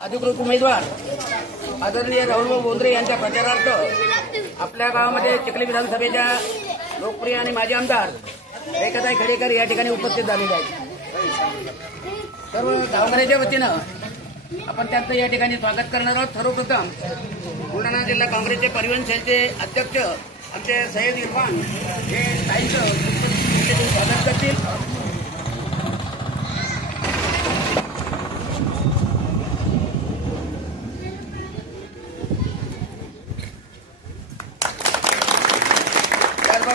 अधिकृत उमेदवार आदरणीय राहुल बोंद्रे यांच्या प्रचारार्थ आपल्या गावामध्ये चिखली विधानसभेच्या लोकप्रिय आणि माजी आमदार रेखाताई खडेकर या ठिकाणी उपस्थित झालेले आहेत। सर्व गावकऱ्यांच्या वतीनं आपण त्यांचं या ठिकाणी स्वागत करणार आहोत। सर्वप्रथम बुलढाणा जिल्हा काँग्रेसचे परिवहन सेलचे अध्यक्ष आमचे सय्यद इरफान हे ताईंचं स्वागत करतील।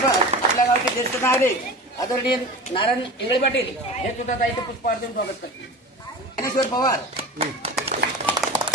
आपल्या गावचे ज्येष्ठ नागरिक आदरणीय नारायण इंगळे पाटील हे सुद्धा ताईचं पुष्पहार देऊन स्वागत करतील। ज्ञानेश्वर पवार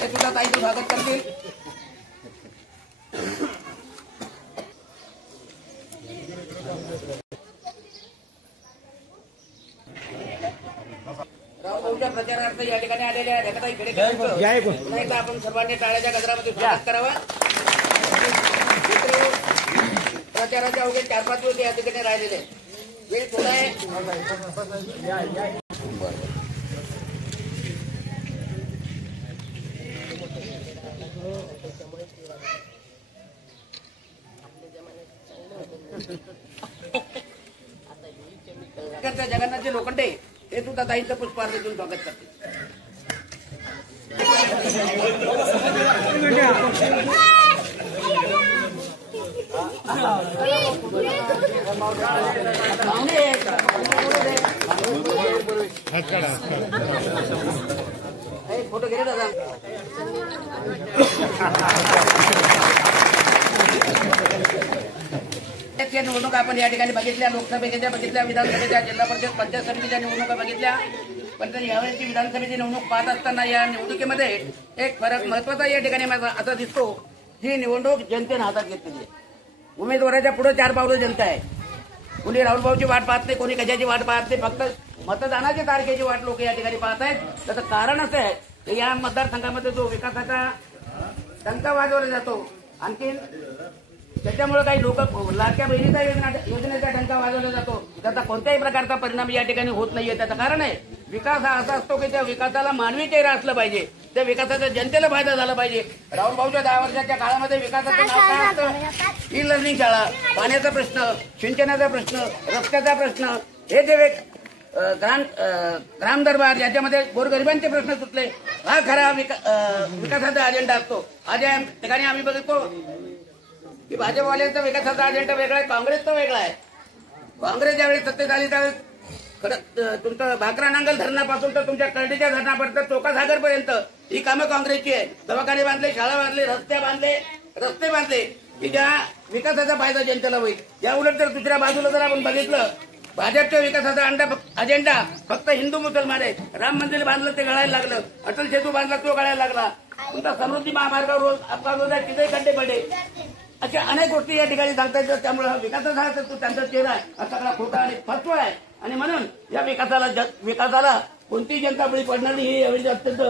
हे सुद्धा ताईचं स्वागत करतील। राहुलभाऊच्या प्रचारार्थ या ठिकाणी आलेल्या रेखाताई खडेकर आपण सर्वांनी टाळ्याच्या गजरामध्ये स्वागत करावं। प्रचाराच्या अवघे 4-5 दिवस या ठिकाणी राहिलेले वेळ थोडा आहे। जगन्नाथजी लोखंडे हे सुद्धा ताईंचं पुष्पहार देऊन स्वागत करते। फोटो घे दादा। निवडणुका आपण या ठिकाणी बघितल्या, लोकसभेच्या बघितल्या, विधानसभेच्या, जिल्हा परिषद, पंचायत समितीच्या निवडणुका बघितल्या। पण यावेळेची विधानसभेची निवडणूक पाहत असताना या निवडणुकीमध्ये एक फरक महत्वाचा या ठिकाणी असा दिसतो, ही निवडणूक जनतेने हातात घेतलेली आहे। उमेदवाराच्या पुढे 4 पावलं जनता आहे। कोणी राहुलभाऊची वाट पाहत नाही, कोणी कशाची वाट पाहत नाही, फक्त मतदानाच्या तारखेची वाट लोक या ठिकाणी पाहत आहेत। त्याचं कारण असं आहे की या मतदारसंघामध्ये जो विकासाचा टंका वाजवला जातो, आणखीन त्याच्यामुळे काही लोक लाडक्या बहिणीचा योजनेचा टंका वाजवला जातो, त्याचा कोणत्याही प्रकारचा परिणाम या ठिकाणी होत नाहीये। त्याचं कारण आहे विकास हा असा असतो की त्या विकासाला मानवी चेहरा असला पाहिजे, त्या विकासाचा जनतेला फायदा झाला पाहिजे। राहुलभाऊच्या 10 वर्षाच्या काळामध्ये विकासाचं नाव काय असतं? ई लर्निंग शाळा, पाण्याचा प्रश्न, सिंचनाचा प्रश्न, रस्त्याचा प्रश्न, हे जे ग्राम दरबार याच्यामध्ये गोरगरिबांचे प्रश्न सुटले, हा खरा विकासाचा अजेंडा असतो। आज या ठिकाणी आम्ही बघतो की भाजपवाल्यांचा विकासाचा अजेंडा वेगळा आहे, काँग्रेसचा वेगळा आहे। काँग्रेस ज्यावेळी सत्तेत आली त्यावेळी तुमचं भाकरा नांगल धरणापासून तर तुमच्या कळडीच्या धरणापर्यंत चोकासागरपर्यंत ही कामं काँग्रेसची आहे। दवाखाने बांधले, शाळा बांधले, रस्ते बांधले की ज्या विकासाचा फायदा जनतेला होईल। या उलट जर दुसऱ्या बाजूला जर आपण बघितलं, भाजपच्या विकासाचा अजेंडा फक्त हिंदू मुसलमान आहे। राम मंदिर बांधलं ते गळायला लागलं, अटल सेतू बांधला तो गळायला लागला, तुमचा समृद्धी महामार्गावर रोज अपघात होता, तिथे खड्डे पडले, अशा अनेक गोष्टी या ठिकाणी सांगता येतात। त्यामुळे हा विकासाचा त्यांचा चेहरा आहे हा सगळा खोटा आणि फसवा आहे। आणि म्हणून या विकासाला कोणतीही जनता बळी पडणार नाही, हे यावेळी अत्यंत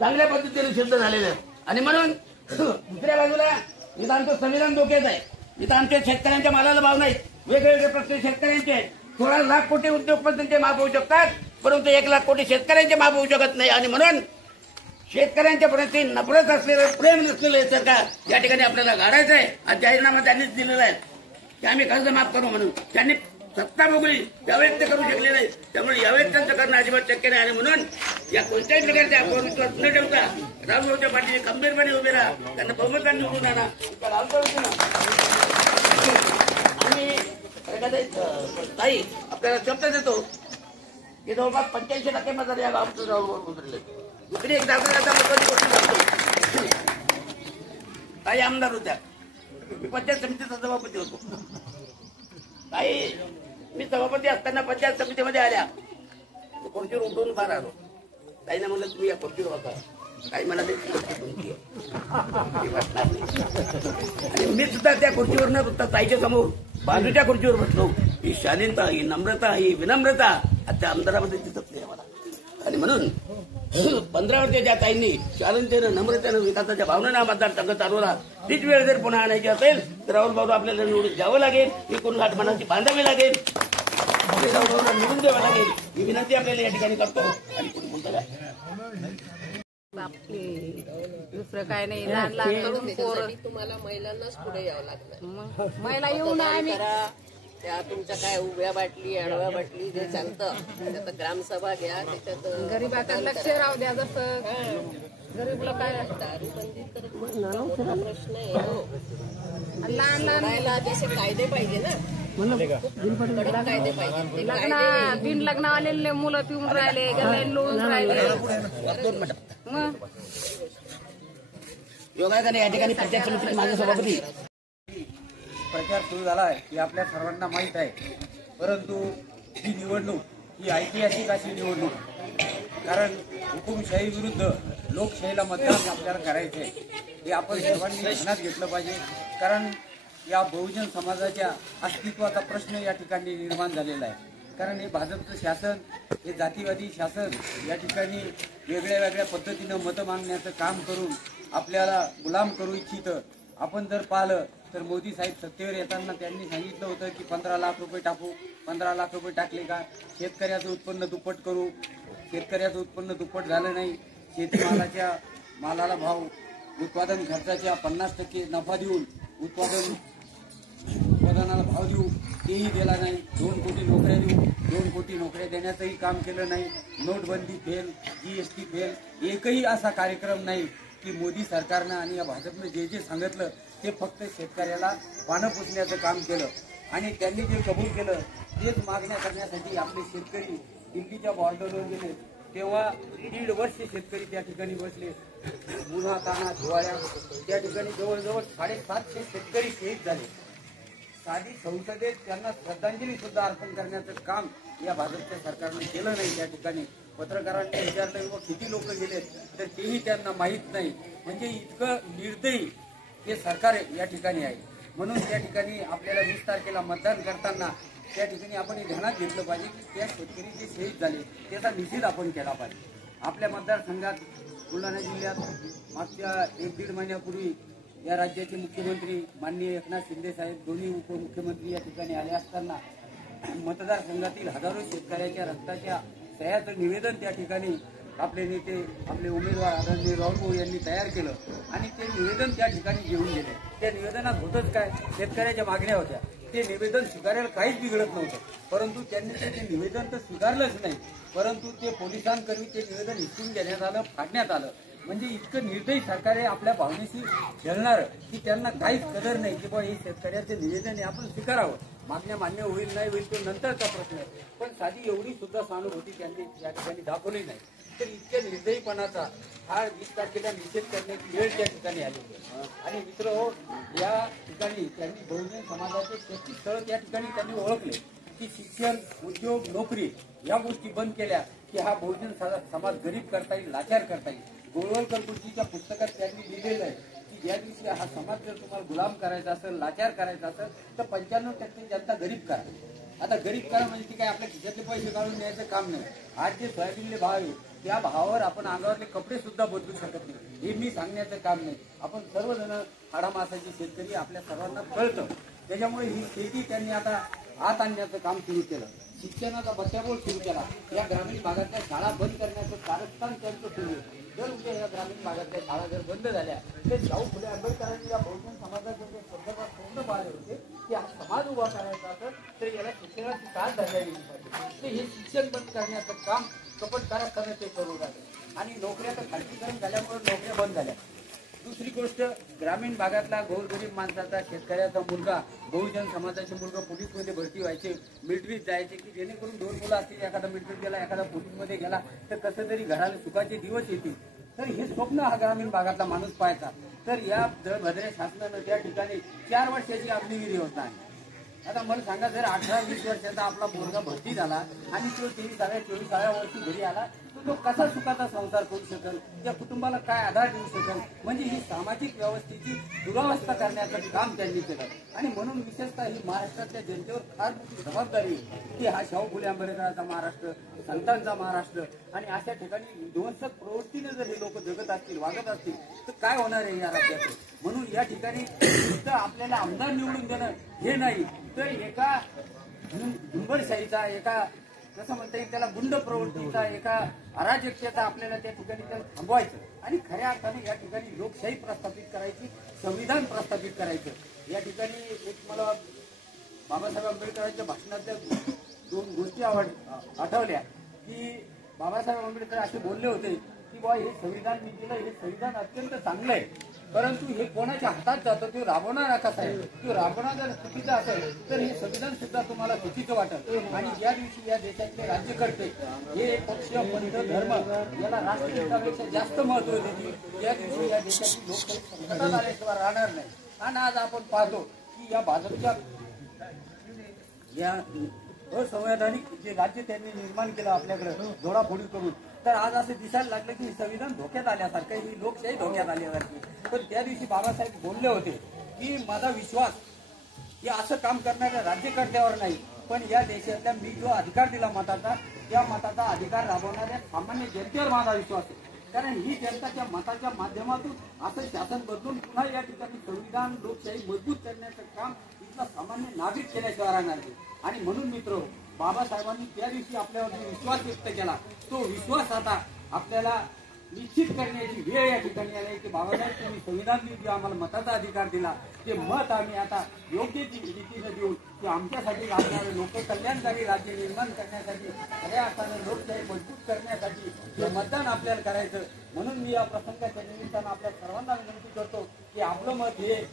चांगल्या पद्धतीने सिद्ध झालेलं आहे। आणि म्हणून दुसऱ्या बाजूला इथं आमचं संविधान धोक्यात आहे। इथं आमच्या शेतकऱ्यांच्या मालाला भाव नाही, वेगवेगळे प्रश्न शेतकऱ्यांचे आहेत। 16 लाख कोटी उद्योगपतींचे माफ होऊ शकतात, परंतु 1 लाख कोटी शेतकऱ्यांचे माफ होऊ शकत नाही। आणि म्हणून शेतकऱ्यांच्या प्रति नफरत असलेलं, प्रेम नसलेलं सरकार या ठिकाणी आपल्याला गाडायचं आहे। आज जाहीरनामा त्यांनीच दिलेला आहे की आम्ही कर्ज माफ करू म्हणून। त्यांनी सत्ता भोगली, त्यावेळेस ते करू शकले नाही, त्यामुळे यावेळेस त्यांचं करणं अजिबात शक्य नाही। आणि म्हणून या कोणत्याही प्रकारचे आपण विश्वास न ठेवता राहुलभाऊच्या पाठीने खंबीरपणे उभे राहा, त्यांना बहुमताने निवडून आणा। आम्ही ताई आपल्याला शब्द देतो की जवळपास 85% मतदार या गावात राहुलभाऊ उतरले। इकडे एक दाखवण्याचा महत्वाची गोष्ट सांगतो, ताई आमदार होत्या, मी पंचायत समितीचा सभापती होतो। ताई मी सभापती असताना पंचायत समितीमध्ये आल्या, खुर्चीवर उठून फार आलो। ताईने म्हणलं तुम्ही या खुर्चीवर होता, काही मला आणि मी सुद्धा त्या खुर्चीवर न बसता ताईच्या समोर बाजूच्या खुर्चीवर बसलो। ही शालीनता, ही नम्रता, ही विनम्रता त्या आमदारामध्ये दिसत नाही आम्हाला। आणि म्हणून 15 वर्षाच्या ताईंनी शालीनतेनं, नम्रतेनं, विकासाच्या भावनेनं मतदारसंघ चालवला। तीच वेळ जर पुन्हा आणायची असेल तर राहुलभाऊ आपल्याला निवडून द्यावं लागेल, एकूण गाठ मनाची बांधावी लागेल, निवडून द्यावं लागेल ही विनंती आपल्याला या ठिकाणी करतो। आणि कोणी बोलतो का? आपले दुसरं काय नाही. लहान लहान तरुण पोरं तुम्हाला महिलांनाच पुढे यावं लागणार. महिला येऊन आम्ही त्या तुमच्या काय उभ्या बाटली आडव्या बाटली जे चालतं त्याच्यात ग्रामसभा घ्या. त्याच्यात गरीबाकडे लक्ष राहू द्या. जसं गरीबला काय दारूबंदी तर मोठा प्रश्न आहे हो. लहान लहान सोडायला जसे कायदे पाहिजे ना, कडक कायदे पाहिजे. ते लग्न बिन लग्न आलेले मुलं पिऊन राहिले, गल्ले लोळून राहिले. मग योगायोगाने या ठिकाणी पंचायत समितीचे माझे सभापती प्रचार सुरू झाला आहे हे आपल्या सर्वांना माहीत आहे. परंतु ही निवडणूक ही ऐतिहासिक अशी निवडणूक, कारण हुकुमशाही विरुद्ध लोकशाहीला मतदान आपल्याला करायचे आहे. हे आपण सर्वांनी ध्यानात घेतलं पाहिजे, कारण या बहुजन समाजाच्या अस्तित्वाचा प्रश्न या ठिकाणी निर्माण झालेला आहे. कारण हे भाजपचं शासन, हे जातीवादी शासन या ठिकाणी वेगळ्या वेगळ्या पद्धतीनं मतं मागण्याचं काम करून आपल्याला गुलाम करू इच्छितं. आपण जर पाहिलं तर मोदी साहेब सत्तेवर येताना त्यांनी सांगितलं होतं की 15 लाख रुपये टाकू. 15 लाख रुपये टाकले का? शेतकऱ्याचं उत्पन्न दुप्पट करू. शेतकऱ्याचं उत्पन्न दुप्पट झालं नाही. शेतीमालाच्या मालाला भाव, उत्पादन खर्चाच्या 50% नफा देऊन उत्पादनाला भाव देऊ, तेही दिला नाही. 2 कोटी नोकऱ्या देऊ, 2 कोटी नोकऱ्या देण्याचंही काम केलं नाही. नोटबंदी फेल, GST फेल, एकही असा कार्यक्रम नाही की मोदी सरकारनं आणि या भाजपनं जे जे सांगितलं ते फक्त शेतकऱ्याला पानं पुसण्याचं काम केलं. आणि त्यांनी जे कबूल केलं तेच मागण्या करण्यासाठी आपले शेतकरी दिल्लीच्या बॉर्डरवर गेले. तेव्हा 1.5 वर्ष शेतकरी त्या ठिकाणी बसले. उन्हा ताना हिवाळ्या त्या ठिकाणी जवळजवळ 750 शेतकरी शहीद झाले. साधी संसदेत त्यांना श्रद्धांजली सुद्धा अर्पण करण्याचं काम या भाजपच्या सरकारने केलं नाही. त्या ठिकाणी पत्रकारांनी विचारलं व किती लोक गेलेत तर तेही त्यांना माहीत नाही. म्हणजे इतकं निर्दयी हे सरकार या ठिकाणी आहे. म्हणून त्या ठिकाणी आपल्याला 20 तारखेला मतदान करताना त्या ठिकाणी आपण हे ध्यानात घेतलं पाहिजे की त्या शेतकरी जे शहीद झाले त्याचा निषेध आपण केला पाहिजे. आपल्या मतदारसंघात बुलढाणा जिल्ह्यात मागच्या 1-1.5 महिन्यापूर्वी या राज्याचे मुख्यमंत्री माननीय एकनाथ शिंदे साहेब, दोन्ही उपमुख्यमंत्री या ठिकाणी आले असताना मतदारसंघातील हजारो शेतकऱ्याच्या रक्ताच्या सह्याचं निवेदन त्या ठिकाणी आपले नेते, आपले उमेदवार आदरणीय राहुल यांनी तयार केलं आणि ते निवेदन त्या ठिकाणी घेऊन गेले. त्या निवेदनात होतच काय, शेतकऱ्याच्या मागण्या होत्या. ते निवेदन स्वीकारायला काहीच बिघडत नव्हतं, परंतु त्यांनी ते निवेदन तर स्वीकारलंच नाही, परंतु ते पोलिसांकरवी ते निवेदन हिसकून देण्यात आलं, फाडण्यात आलं. म्हणजे इतकं निर्दयी सरकार आहे आपल्या भावनेशी खेळणारं की त्यांना काहीच कदर नाही की बाबा हे शेतकऱ्याचं निवेदन आहे आपण स्वीकारावं. मागण्या मान्य होईल नाही होईल तो नंतरचा प्रश्न आहे, पण साधी एवढी सुद्धा सहानुभूती त्यांनी या ठिकाणी दाखवली नाही. तर इतक्या निर्दयीपणाचा हा 20 तारखेला निषेध करण्याची वेळ त्या ठिकाणी आली. आणि मित्र हो, या ठिकाणी त्यांनी बहुजन समाजाचे 33 स्थळ त्या ठिकाणी त्यांनी ओळखले की शिक्षण, उद्योग, नोकरी या गोष्टी बंद केल्या की हा बहुजन समाज गरीब करता येईल, लाचार करता येईल. गोळवलकर गुरुजीच्या पुस्तकात त्यांनी लिहिलेलं आहे की ज्या दिवशी हा समाज जर तुम्हाला गुलाम करायचा असेल, लाचार करायचा असेल तर 95% जनता गरीब करा. आता गरीब करा म्हणजे ती काय आपल्या खिशातले पैसे काढून न्यायचं काम नाही. आज जे सोयाबीनले भाव आहे त्या भावावर आपण अंगावरले कपडे सुद्धा बदलू शकत नाही, हे मी सांगण्याचं काम नाही. आपण सर्वजण हाडामासाचे शेतकरी आपल्या सर्वांना कळतं. त्याच्यामुळे ही शेती त्यांनी आता आत आणण्याचं काम सुरू केलं. शिक्षणाचा बचावोळ सुरू केला. या ग्रामीण भागातल्या शाळा बंद करण्याचं कारस्थान त्यांचं सुरू आहे. जर उद्या या ग्रामीण भागातल्या शाळा जर बंद झाल्या तर शाहू फुले आंबेडकरांनी या बहुजन समाजाचे जे संदर्भात स्वप्न पाहिले होते की हा समाज उभा करायचा असेल तर याला शिक्षणाची तास धरल्या गेली पाहिजे. हे शिक्षण बंद करण्याचं काम कपट कारस्थाने ते करू लागले. आणि नोकऱ्या तर खाजगीकरण झाल्यामुळे नोकऱ्या बंद झाल्या. दुसरी गोष्ट, ग्रामीण भागातला गोरगरीब माणसाचा, शेतकऱ्याचा मुलगा, बहुजन समाजाचे मुलगा पोलीसमध्ये भरती व्हायचे, मिलिटरीत जायचे की जेणेकरून 2 मुलं असतील, एखादा मिलिटरीत गेला, एखादा पोलीसमध्ये गेला तर कसं तरी घराला सुखाचे दिवस येतील. तर हे स्वप्न हा ग्रामीण भागातला माणूस पाहायचा. तर या भद्रे शासनानं त्या ठिकाणी 4 वर्षाची अग्निवीर योजना आहे. आता मला सांगा, जर 18-20 वर्षाचा आपला मुलगा भरती झाला आणि तो 23-24 वर्षी घरी आला तर तो कसा सुखाचा संसार करू शकेल, त्या कुटुंबाला काय आधार देऊ शकेल. म्हणजे ही सामाजिक व्यवस्थेची दुरावस्था करण्याचं काम त्यांनी केलं. आणि म्हणून विशेषतः ही महाराष्ट्रातल्या जनतेवर फार मोठी जबाबदारी की हा शाहू फुले आंबेडकरांचा महाराष्ट्र, संतांचा महाराष्ट्र आणि अशा ठिकाणी विध्वंसक प्रवृत्तीने जर हे लोक जगत असतील, वागत असतील तर काय होणार आहे या राज्यात. म्हणून या ठिकाणी फक्त आपल्याला आमदार निवडून देणं हे नाही तर एका झुंबडशाहीचा, एका कसं म्हणता येईल त्याला गुंड प्रवृत्तीचा, एका अराजकतेचा आपल्याला त्या ठिकाणी थांबवायचं. आणि खऱ्या अर्थाने या ठिकाणी लोकशाही प्रस्थापित करायची, संविधान प्रस्थापित करायचं. या ठिकाणी एक मला बाबासाहेब आंबेडकरांच्या भाषणातल्या 2 गोष्टी आठवल्या की बाबासाहेब आंबेडकर असे बोलले होते की बा हे संविधान मी दिलं, हे संविधान अत्यंत चांगलं आहे, परंतु हे कोणाच्या हातात जातं, तो राबवणारा कसा आहे, तो राबवणार जर चुकीचा असेल तर हे संविधान सुद्धा तुम्हाला चुकीचं वाटेल. आणि ज्या दिवशी या देशातले राज्यकर्ते हे पक्ष, पंथ, धर्म याला राष्ट्रहितापेक्षा जास्त महत्व देतील, त्या दिवशी या देशाची लोकशाही संकटात आल्याशिवाय राहणार नाही. आणि आज आपण पाहतो की या भाजपच्या या असंवैधानिक जे राज्य त्यांनी निर्माण केलं आपल्याकडे जोडाफोडी करून, तर आज असं दिसायला लागलं की संविधान धोक्यात आल्यासारखं, ही लोकशाही धोक्यात आल्यासारखी. पण त्या दिवशी बाबासाहेब बोलले होते की माझा विश्वास हे असं काम करणाऱ्या राज्यकर्त्यावर नाही, पण या देशातल्या मी जो अधिकार दिला मताचा, त्या मताचा अधिकार राबवणाऱ्या सामान्य जनतेवर माझा विश्वास आहे. कारण ही जनताच्या मताच्या माध्यमातून असं शासन बदलून पुन्हा या ठिकाणी संविधान, लोकशाही मजबूत करण्याचं काम इथला सामान्य नागरिक केल्याशिवाय राहणार नाही. आणि म्हणून मित्र, बाबासाहेबांनी त्या दिवशी आपल्यावर जो विश्वास व्यक्त केला, तो विश्वास आता आपल्याला निश्चित करण्याची वेळ या ठिकाणी आली की बाबासाहेब तुम्ही संविधान जे आम्हाला मताचा अधिकार दिला, ते मत आम्ही आता योग्य रीतीने देऊन की आमच्यासाठी लागणारे लोककल्याणकारी राज्य निर्माण करण्यासाठी, खऱ्या अर्थाने लोकशाही मजबूत करण्यासाठी हे मतदान आपल्याला करायचं. म्हणून मी या प्रसंगाच्या निमित्तानं आपल्या सर्वांना विनंती करतो की आपलं मत हे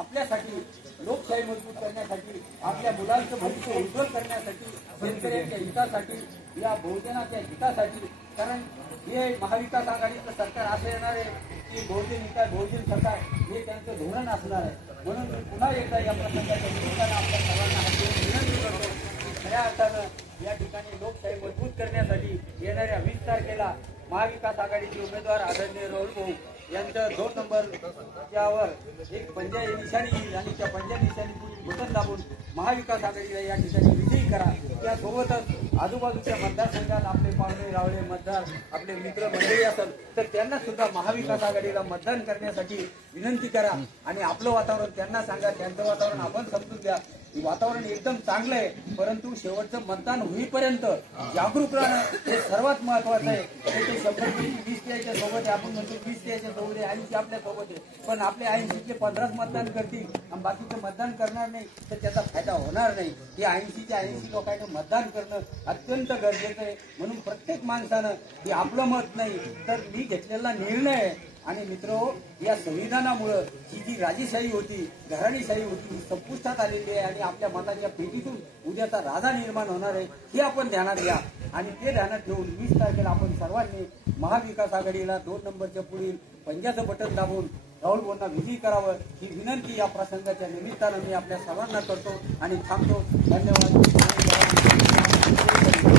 आपल्यासाठी, लोकशाही मजबूत करण्यासाठी, आपल्या मुलांचं भविष्य उज्ज्वल करण्यासाठी, शेतकऱ्यांच्या हितासाठी, या बहुजनाच्या हितासाठी. कारण हे महाविकास आघाडीचं सरकार असं येणार आहे की बहुजन सरकार हे त्यांचं धोरण असणार आहे. म्हणून मी पुन्हा एकदा या प्रसंगाच्या निमित्तानं आपल्या सर्वांना विनंती करतो की खऱ्या अर्थानं या ठिकाणी लोकशाही मजबूत करण्यासाठी येणाऱ्या 20 तारखेला महाविकास आघाडीचे उमेदवार आदरणीय राहुल भाऊ यांच्या 2 नंबरच्यावर एक पंजा निशाणी येईल आणि त्या पंजा निशाणी बटन दाबून महाविकास आघाडीला या ठिकाणी विजयी करा. त्यासोबतच आजूबाजूच्या मतदारसंघात आपले पाहुणे रावळे मतदार, आपले मित्र मंडळी असेल तर त्यांना सुद्धा महाविकास आघाडीला मतदान करण्यासाठी विनंती करा. आणि आपलं वातावरण त्यांना सांगा, त्यांचं वातावरण आपण समजून द्या. वातावरण एकदम चांगलं आहे, परंतु शेवटचं मतदान होईपर्यंत जागरूक राहणं हे सर्वात महत्वाचं आहे. ते 100-20 याच्या सोबत आहे, आपण म्हणतो 20 याच्या सोबत आहे, 80 आपल्या सोबत आहे, पण आपले 80चे 15 मतदान करतील आणि बाकीचं मतदान करणार नाही तर त्याचा फायदा होणार नाही. हे 80च्या 80 लोकांना मतदान करणं अत्यंत गरजेचं आहे. म्हणून प्रत्येक माणसानं हे आपलं मत नाही तर मी घेतलेला निर्णय आहे. आणि मित्रहो, या संविधानामुळं ही जी राजेशाही होती, घराणीशाही होती, ही संपुष्टात आलेली आहे आणि आपल्या मताच्या पेटीतून उद्याचा राजा निर्माण होणार आहे, हे आपण ध्यानात घ्या. आणि ते ध्यानात ठेवून 20 तारखेला आपण सर्वांनी महाविकास आघाडीला 2 नंबरच्या पुढील पंजाचं बटन दाबून राहुल भाऊंना विजयी करावं ही विनंती या प्रसंगाच्या निमित्तानं मी आपल्या सर्वांना करतो आणि थांबतो. धन्यवाद.